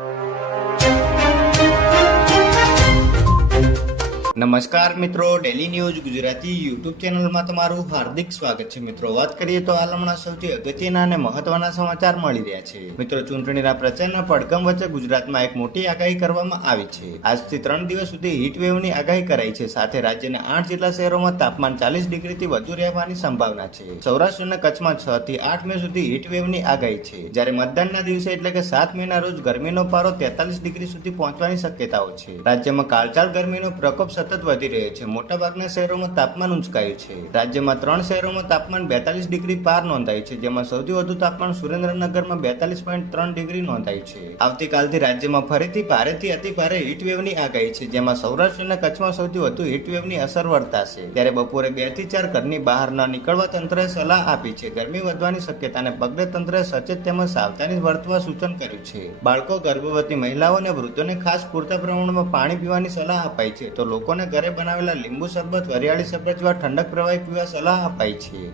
you. નમસ્કાર મિત્રો daily news Gujarati YouTube ચેનલમાં તમારું હાર્દિક સ્વાગત છે. મિત્રો, વાત કરીએ તો હાલ હમણાં સૌથી અગત્યના અને મહત્વના સમાચાર મળી રહ્યા છે. મિત્રો, ચૂંટણીના પ્રચારના પડઘમ વચ્ચે ગુજરાતમાં એક મોટી આગાહી કરવામાં આવી છે. આજથી ત્રણ દિવસ સુધી હીટ વેવની આગાહી કરાઈ છે. સાથે રાજ્યના આઠ જેટલા શહેરોમાં તાપમાન ચાલીસ ડિગ્રીથી વધુ રહેવાની સંભાવના છે. સૌરાષ્ટ્ર અને કચ્છમાં છ થી આઠ મે સુધી હીટ વેવની આગાહી છે. જ્યારે મતદાનના દિવસે એટલે કે સાત મેના રોજ ગરમીનો પારો તેતાલીસ ડિગ્રી સુધી પહોંચવાની શક્યતાઓ છે. રાજ્યમાં કાળચાળ ગરમીનો પ્રકોપ સતત વધી રહ્યો છે. મોટાભાગના શહેરોમાં તાપમાન ઉંચકાયું છે. રાજ્યમાં ત્રણ શહેરોમાં તાપમાન બેતાલીસ ડિગ્રી પાર નોંધાયું છે. જેમાં સૌથી વધુ તાપમાન સુરેન્દ્રનગરમાં બેતાલીસ પોઈન્ટ ત્રણ ડિગ્રી નોંધાયું છે. આવતીકાલથી રાજ્યમાં ફરીથી ભારેથી અતિ ભારે હીટવેવની આગાહી છે. જેમાં સૌરાષ્ટ્ર અને કચ્છમાં સૌથી વધુ હીટવેવની અસર વર્તાશે. ત્યારે બપોરે બેથી ચાર ઘરની બહાર ન નીકળવા તંત્રએ સલાહ આપી છે. ગરમી વધવાની શક્યતાને પગલે તંત્રએ સચેત તેમજ સાવધાની વર્તવા સૂચન કર્યું છે. બાળકો, ગર્ભવતી મહિલાઓ અને વૃદ્ધોને ખાસ પૂરતા પ્રમાણમાં પાણી પીવાની સલાહ અપાઈ છે. તો લોકોને ઘરે બનાવેલા લીંબુ શરબત વરિયાળી શરબત જેવા ઠંડક પ્રવાહી પીવા સલાહ અપાઈ છે.